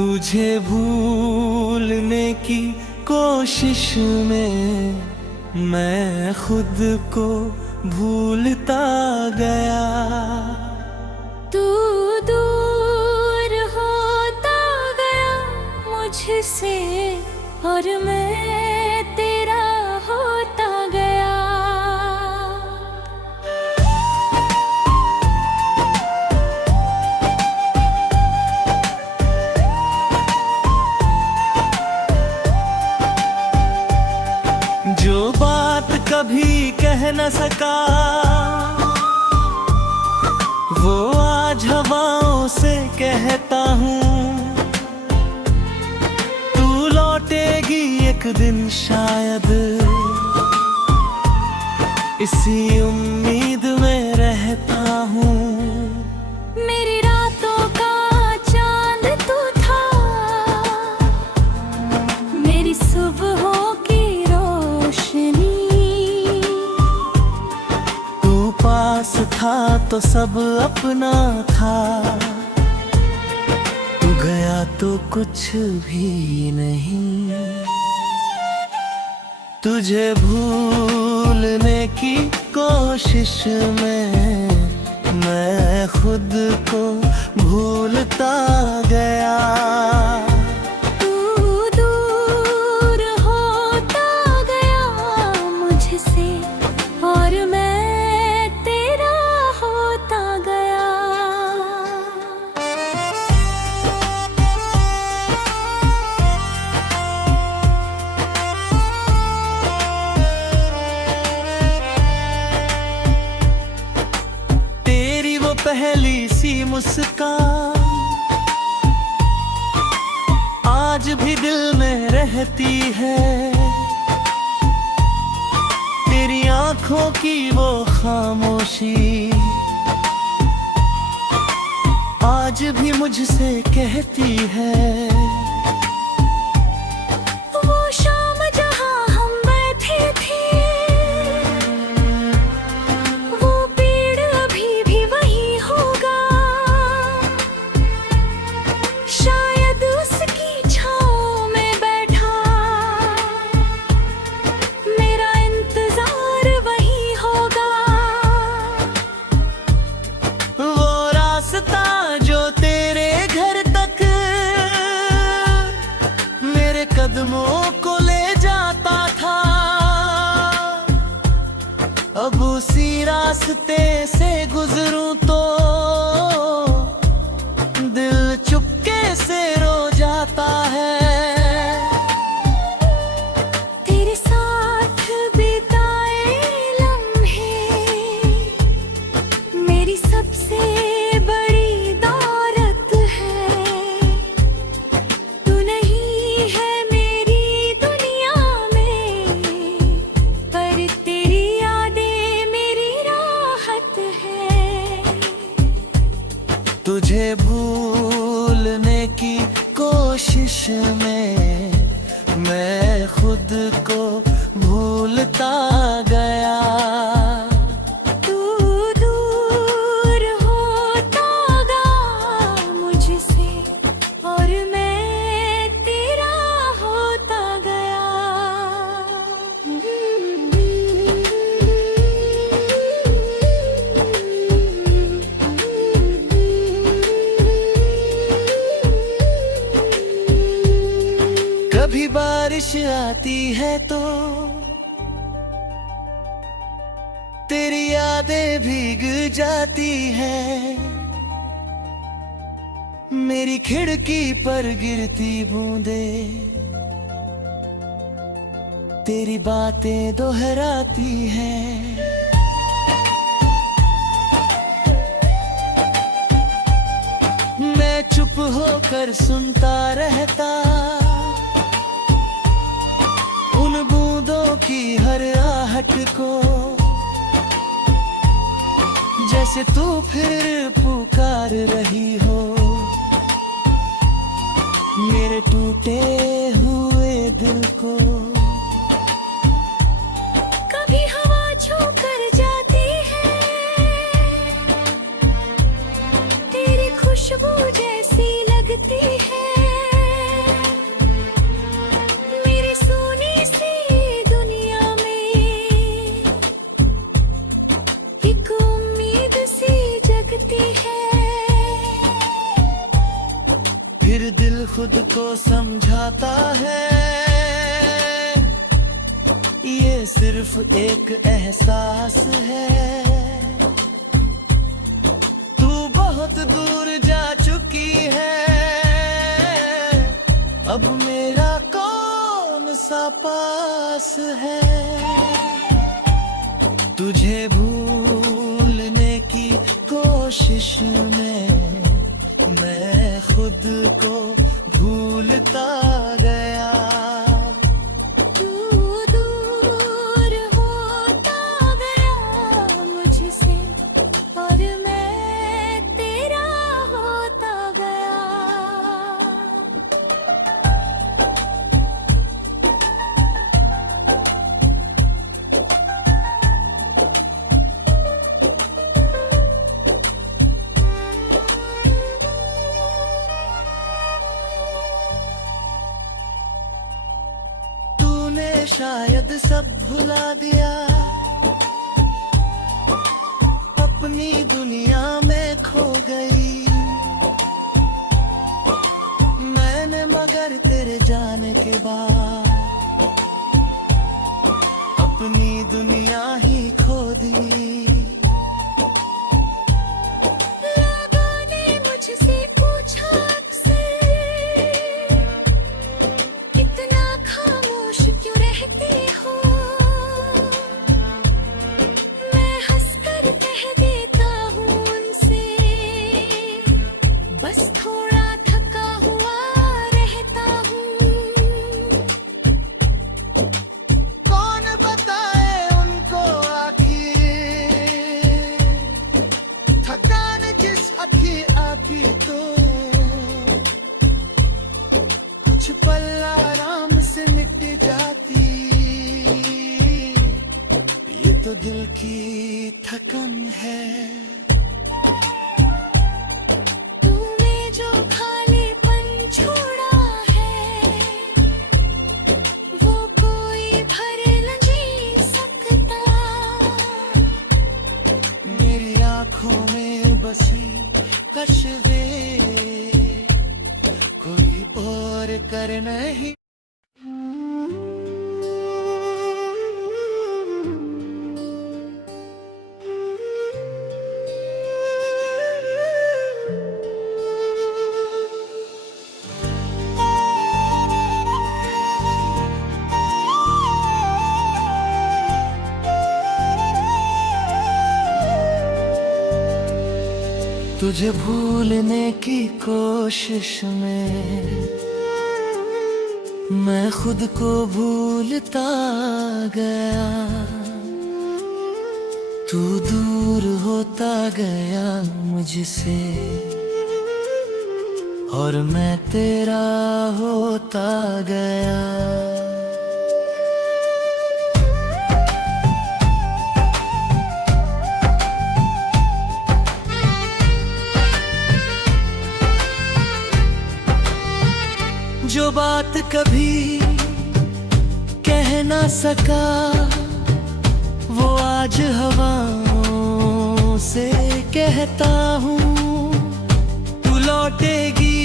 तुझे भूलने की कोशिश में मैं खुद को भूलता गया। तू दूर होता गया मुझसे और मैं तेरा होता गया। जो बात कभी कह न सका वो आज हवाओं से कहता हूँ। तू लौटेगी एक दिन शायद, इसी उम्मीद में रहता हूँ। मेरी रातों का चांद तू था, मेरी सुबहों की रोशनी। तू पास था तो सब अपना था, तू गया तो कुछ भी नहीं। तुझे भूलने की कोशिश में मैं खुद को भूलता गया। तू दूर होता गया मुझसे और मैं तेरा होता गया। तेरी वो पहली सी मुस्कान आज भी दिल में रहती है। तेरी आंखों की वो खामोशी आज भी मुझसे कहती है। वो शाम जहां हम बैठे थे, वो पेड़ अभी भी वही होगा। शायद उसकी छांव में बैठा मेरा इंतजार वही होगा। वो रास्ता जो तेरे घर तक मेरे कदमों को ले जाता था, अब उसी रास्ते से गुजरूं तो दिल चुपके से रो जाता है। तेरे साथ बिताए लम्हे मेरी सबसे बड़ी दौलत है। तू नहीं है मेरी दुनिया में, पर तेरी यादें मेरी राहत है। तुझे भूलने की कोशिश में मैं खुद को भूलता गया। तू दूर होता गया मुझसे और मैं तेरा होता गया। कभी बारिश आती है तो तेरी यादें भीग जाती है। मेरी खिड़की पर गिरती बूंदे तेरी बातें दोहराती हैं। मैं चुप होकर सुनता रहता उन बूंदों की हर आहट को, जैसे तू फिर पुकार रही हो मेरे टूटे हुए दिल को। कभी हवा छू कर जाती है तेरी खुशबू जैसी लगती है। खुद को समझाता है ये सिर्फ एक एहसास है। तू बहुत दूर जा चुकी है, अब मेरा कौन सा पास है। तुझे भूलने की कोशिश में मैं खुद को भूलता गया। तू दूर होता गया मुझसे और मैं तेरा होता गया। तूने शायद सब भुला दिया, अपनी दुनिया में खो गई। मैंने मगर तेरे जाने के बाद अपनी दुनिया ही खो दी। लोगों ने मुझसे पूछा अक्सर, कितना खामोश क्यों रहती हो। मैं हंसकर कह देता हूँ उनसे, बस थोड़ा थका हुआ रहता हूँ। कौन बताए उनको आखिर थकान जिस आखी आती तो कुछ पल आराम से मिट जाती। ये तो दिल की थकन है। तूने जो खालीपन छोड़ा है वो कोई भर न जी सकता। मेरी आंखों में बसी कशवे कोई और कर नहीं। तुझे भूलने की कोशिश में मैं खुद को भूलता गया। तू दूर होता गया मुझसे और मैं तेरा होता गया। जो बात कभी कह ना सका वो आज हवाओं से कहता हूँ। तू लौटेगी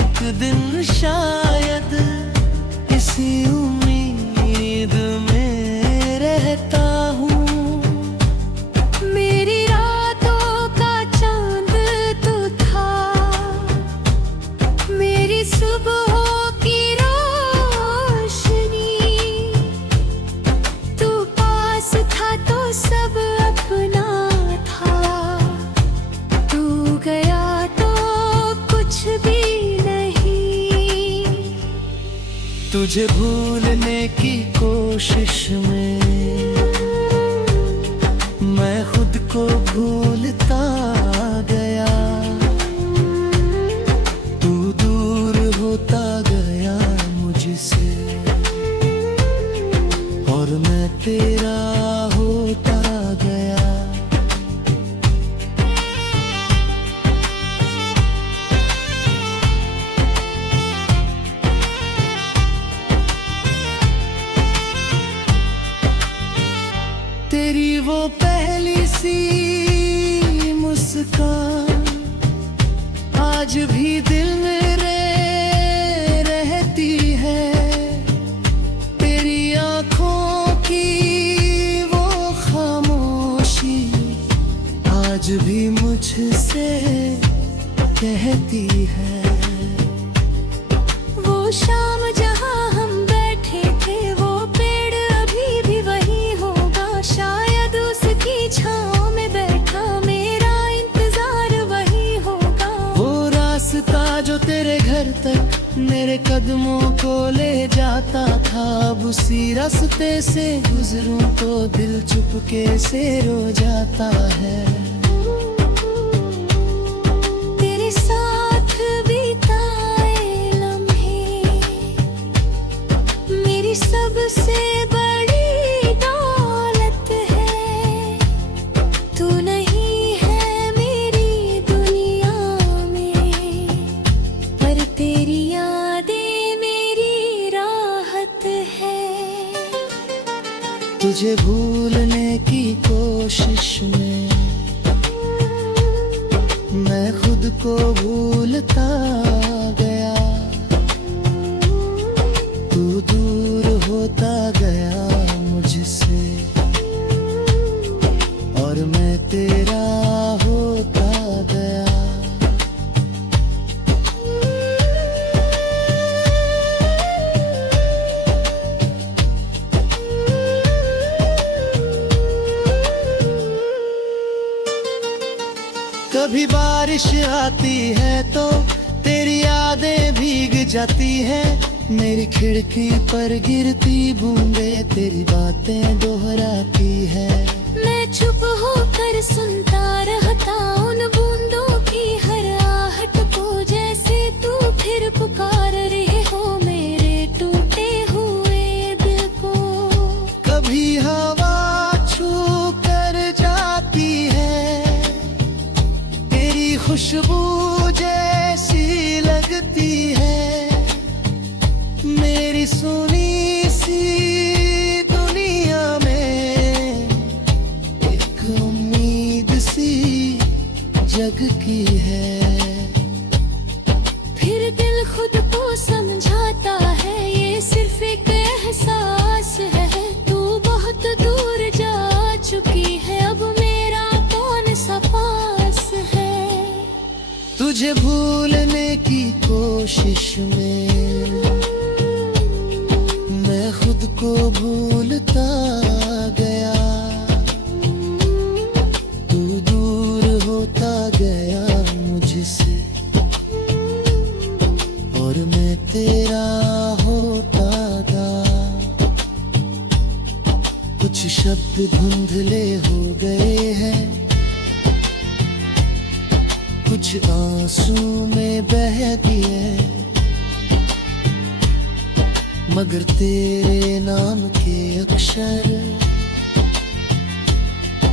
एक दिन शायद, इसी उम्मीद में रहता हूँ। मेरी रातों का चांद तू था, मेरी सुबहों की रोशनी। तू पास था तो सब अपना था, तू गया तो कुछ भी नहीं। तुझे भूलने की कोशिश में मैं खुद को भूलता गया। तू दूर होता गया मुझसे और मैं तेरा होता गया। तेरी वो पहली सी मुस्कान आज भी दिल में तक मेरे कदमों को ले जाता था। अब उसी रास्ते से गुजरूं तो दिल चुपके से रो जाता है। तेरे साथ बिताए लम्हे मेरी सबसे बड़ी दौलत है। तू नहीं है मेरी दुनिया में, पर तेरी यादें मेरी राहत है। तुझे भूलने की कोशिश में मैं खुद को भूलता गया। तू दूर होता गया मुझसे और मैं तेरा होता गया। कभी बारिश आती है तो तेरी यादें भीग जाती हैं। मेरी खिड़की पर गिरती बूंदें तेरी बातें दोहराती है। मैं चुप होकर सुनता रहता उन बूंदों की हर आहट को, जैसे तू फिर पुकार रहे हो मेरे टूटे हुए दिल को। कभी हवा छू कर जाती है, तेरी खुशबू जैसी लगती है। मेरी सुनी सी दुनिया में एक उम्मीद सी जगती है। फिर दिल खुद को समझाता है ये सिर्फ एक एहसास है। तू बहुत दूर जा चुकी है, अब मेरा कौन सा पास है। तुझे भूलने की कोशिश में मैं खुद को भूलता गया। तू दूर होता गया मुझसे और मैं तेरा होता गया। कुछ शब्द धुंधले हो गए हैं, कुछ आंसू में बह दिए, मगर तेरे नाम के अक्षर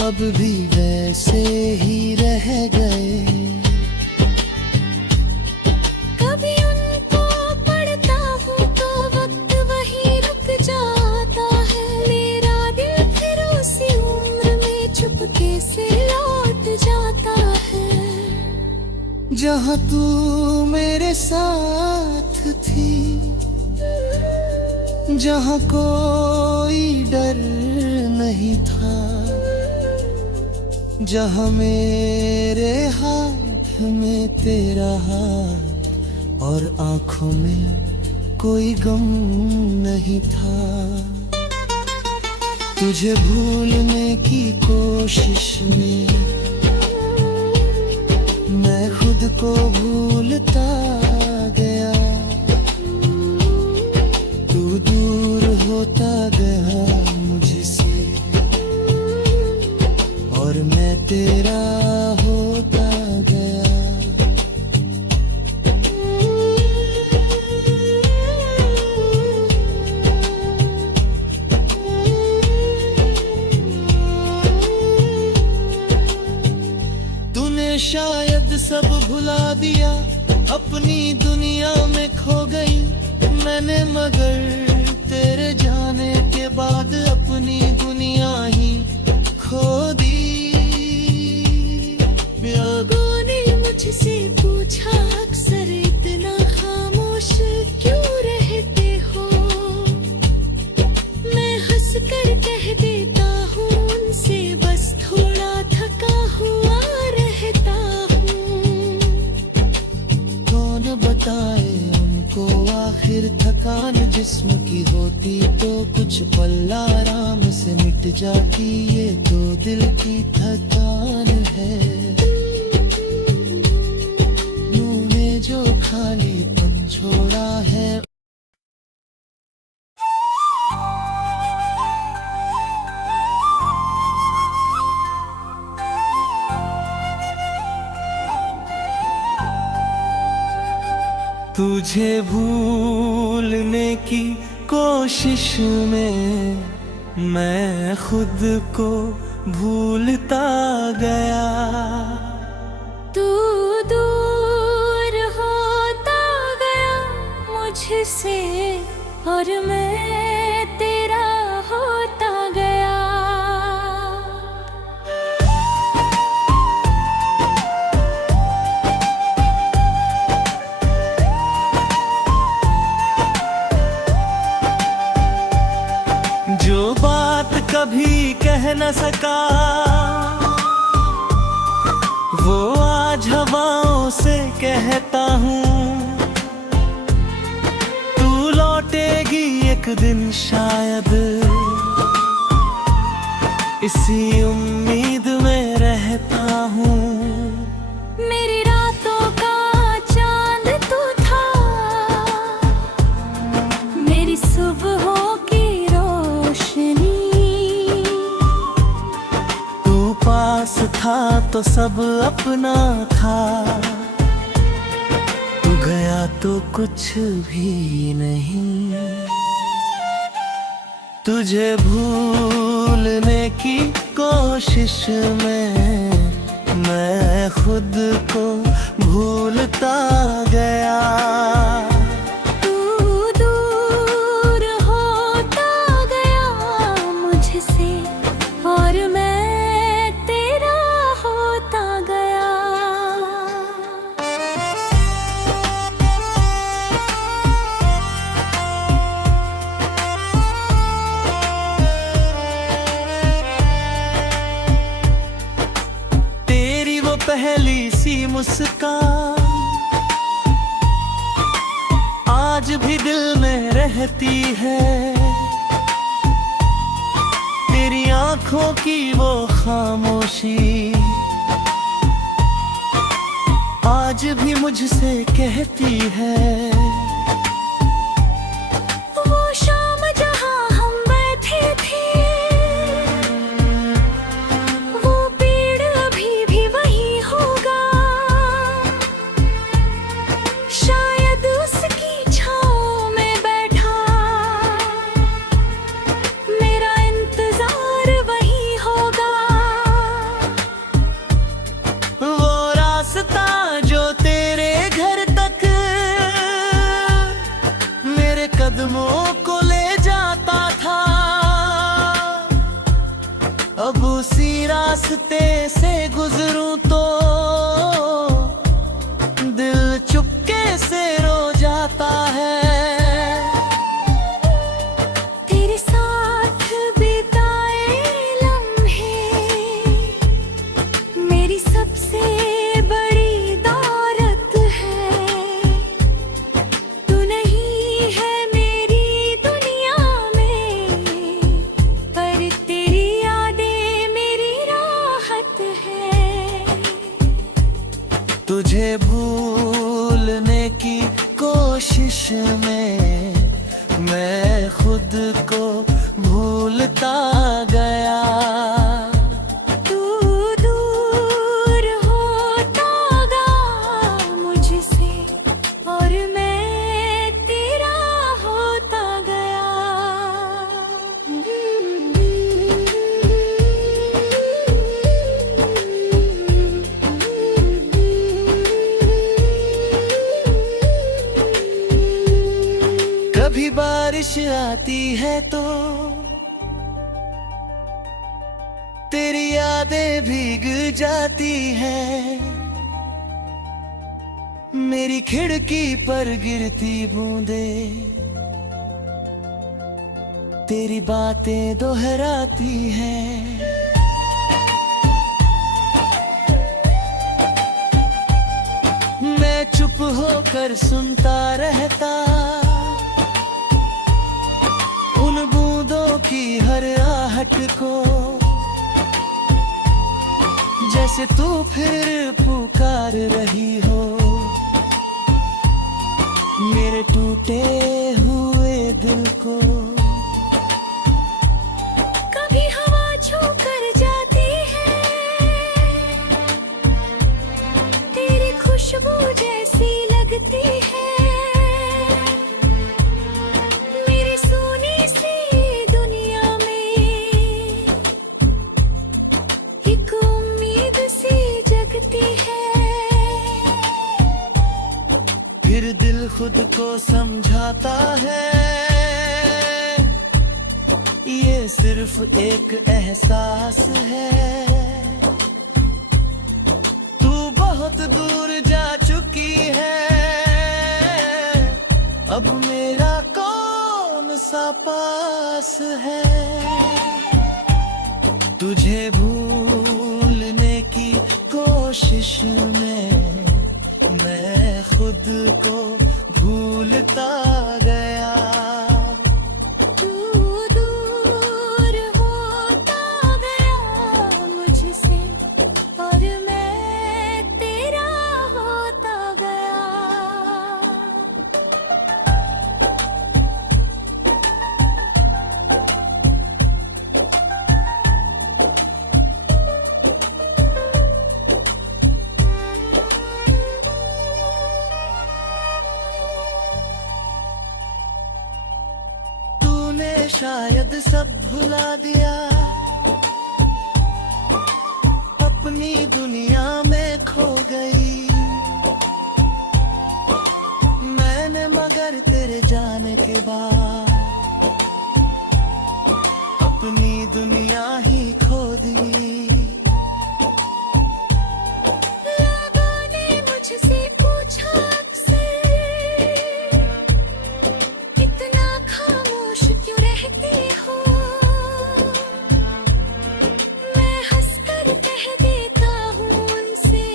अब भी वैसे ही रह गए। कभी उनको पढ़ता हूँ तो वक्त वहीं रुक जाता है। मेरा दिल फिर उसी उम्र में चुपके से लौट जाता है। जहाँ तू मेरे साथ थी, जहाँ कोई डर नहीं था, जहाँ मेरे हाथ में तेरा हाथ और आंखों में कोई गम नहीं था। तुझे भूलने की कोशिश में मैं खुद को भूलता गया। तू दूर होता गया मुझसे और मैं तेरा होता गया। तूने शायद सब भुला दिया, अपनी दुनिया में खो गई मैंने, मगर तेरे जाने के बाद अपनी दुनिया ही खो दी। लोगों ने मुझसे पूछा अक्सर इतना खामोश क्यों रहते हो। मैं हंस कर कह देता हूँ उनसे बस थोड़ा थका हुआ रहता हूँ। कौन बताए उनको आखिर थकान जिस्म की होती तो कुछ पल आराम से मिट जाती। ये तो दिल की थकान है, यूं ने जो खालीपन छोड़ा है। तुझे भूलने की कोशिश में मैं खुद को भूलता गया। तू दूर होता गया मुझसे और मैं तेरा होता गया। जो बात कभी कह न सका वो आज हवाओं से कहता हूँ। तू लौटेगी एक दिन शायद, इसी उम्मीद में रहता हूँ। मेरी रातों का चांद तू था, मेरी सुबहों की रोशनी। तू पास था तो सब अपना था, तू गया तो कुछ भी नहीं। तुझे भूलने की कोशिश में मैं खुद को भूलता गया। तू दूर होता गया मुझसे और मैं तेरा होता गया। तेरी वो पहली सी मुस्कान आज भी दिल में रहती है। तेरी आंखों की वो खामोशी आज भी मुझसे कहती है। वो शाम जहां हम बैठे थे, वो पेड़ अभी भी वही होगा। शायद उसकी छांव में बैठा मेरा इंतजार वही होगा। वो रास्ता जो तेरे घर तक मेरे कदमों को ले जाता था, अब उसी रास्ते से गुजरूं तो दिल चुपके से रो जाता है। तेरे साथ बिताए लम्हे मेरी सबसे बड़ी दौलत है। तू नहीं है मेरी दुनिया में, पर तेरी यादें मेरी राहत है। तुझे भूलने की कोशिश में मैं खुद को भूलता गया। तू दूर होता गया मुझसे और मैं तेरा होता गया। कभी बारिश आती है तो तेरी यादें भीग जाती है। मेरी खिड़की पर गिरती बूंदें तेरी बातें दोहराती हैं। मैं चुप होकर सुनता रहता उन बूंदों की हर आहट को, जैसे तू फिर पुकार रही हो। मेरे टूटे हुए दिल को कभी हवा छू कर जाती है, तेरी खुशबू जैसी लगती है। मेरी सोनी सी दुनिया में एक उम्मीद सी जगती है। फिर दिल खुद को समझाता है, ये सिर्फ एक एहसास है। तू बहुत दूर जा चुकी है, अब मेरा कौन सा पास है। तुझे भूलने की कोशिश में मैं खुद को भूलता गया। तू दूर होता गया मुझसे और मैं तेरा होता गया। तूने शायद सब भुला दिया, अपनी दुनिया में खो गई। मैंने मगर तेरे जाने के बाद अपनी दुनिया ही खो दी। लोगों ने मुझसे पूछा अक्सर, कितना खामोश क्यों रहती हो। मैं हंसकर कह देता हूँ उनसे,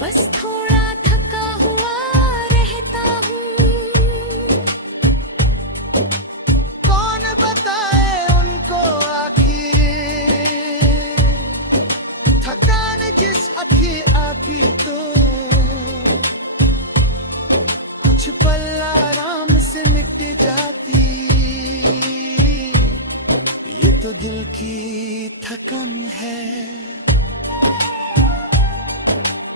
बस थोड़ा थका हुआ रहता हूँ। कौन बताए उनको आखिर थकान जिस आखी आखी तो कुछ पल आराम से मिट जाती। ये तो दिल की थकन है।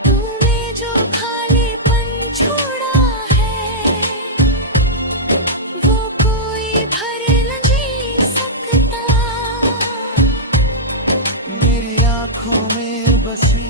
तूने जो खालीपन छोड़ा है, वो कोई भर नहीं सकता। मेरी आंखों में बसी